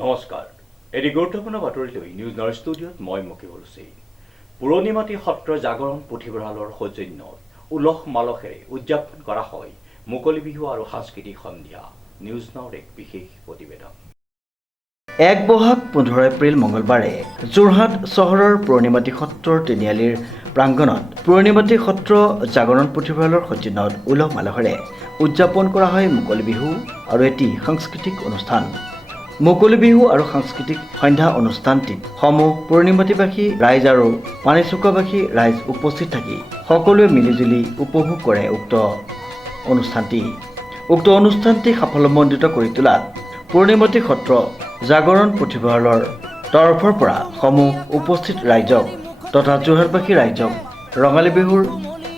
নমস্কাৰ এটি গুৰুত্বপূৰ্ণ বাতৰি লৈ নিউজ নাও ষ্টুডিঅ'ত মই মকিবুল হুছেইন। পুৰণি মাটি সত্ৰ জাগৰণ পুথিভঁৰালৰ সৌজন্যত উলহ মালহেৰে উদযাপন কৰা হয় মুকলি বিহু আৰু সাংস্কৃতিক সন্ধিয়া। নিউজ নাওৰ এক বিশেষ প্ৰতিবেদন। 1 বহাগ 15 এপ্ৰিল মঙলবাৰে যোৰহাট চহৰৰ পুৰণিমাটি সত্ৰৰ তিনিআলিৰ প্ৰাংগণত পুৰণিমাটি সত্ৰ জাগৰণ পুথিভঁৰালৰ সৌজন্যত উলহ মালহেৰে উদযাপন কৰা হয় মুকলি বিহু আৰু এটি সাংস্কৃতিক অনুষ্ঠান। মুকলি বিহু আৰু সাংস্কৃতিক সন্ধ্যা অনুষ্ঠানটিত সমূহ পুৰণিমাটিবাসী ৰাইজ আৰু পানীচুকাবাসী ৰাইজ উপস্থিত থাকি সকলোৱে মিলিজুলি উপভোগ কৰে। উক্ত অনুষ্ঠানটি সাফল্যমণ্ডিত কৰি তোলাত পুৰণিমাটি সত্ৰ জাগৰণ পুথিভঁৰালৰ তৰফৰ পৰা সমূহ উপস্থিত ৰাইজক তথা যোৰহাটবাসী ৰাইজক ৰঙালী বিহুৰ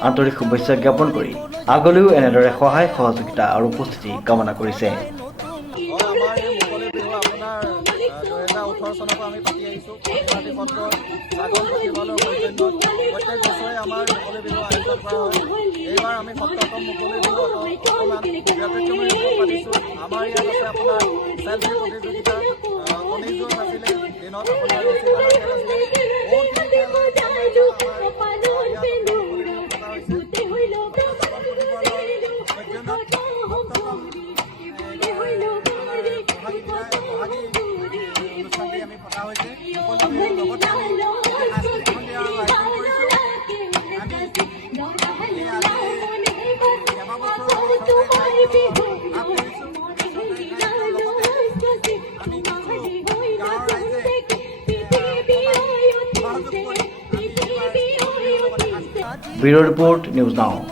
আন্তৰিক শুভেচ্ছা জ্ঞাপন কৰি আগলৈও এনেদৰে সহায় সহযোগিতা আৰু উপস্থিতি কামনা কৰিছে। চনৰ পৰা আমি পাতি আহিছোঁ। পুৰণিমাটি সত্ৰ জাগৰণ পুথিভঁৰালৰ সৌজন্যত প্ৰত্যেক বছৰে আমাৰ মুকলি বিহু আয়োজন কৰা হয়। এইবাৰ আমি সপ্তম মুকলি বিহু অকণমান ব্যতিক্ৰমী ৰূপত পাতিছোঁ। আমাৰ ইয়াত আছে আপোনাৰ চেলফি প্ৰতিযোগিতা, কণী যুঁজ আছিলে, দিনত আপোনাৰ ৰছী টানা খেল আছিলে, বহুতখিনি খেল Bureau Report, News Now.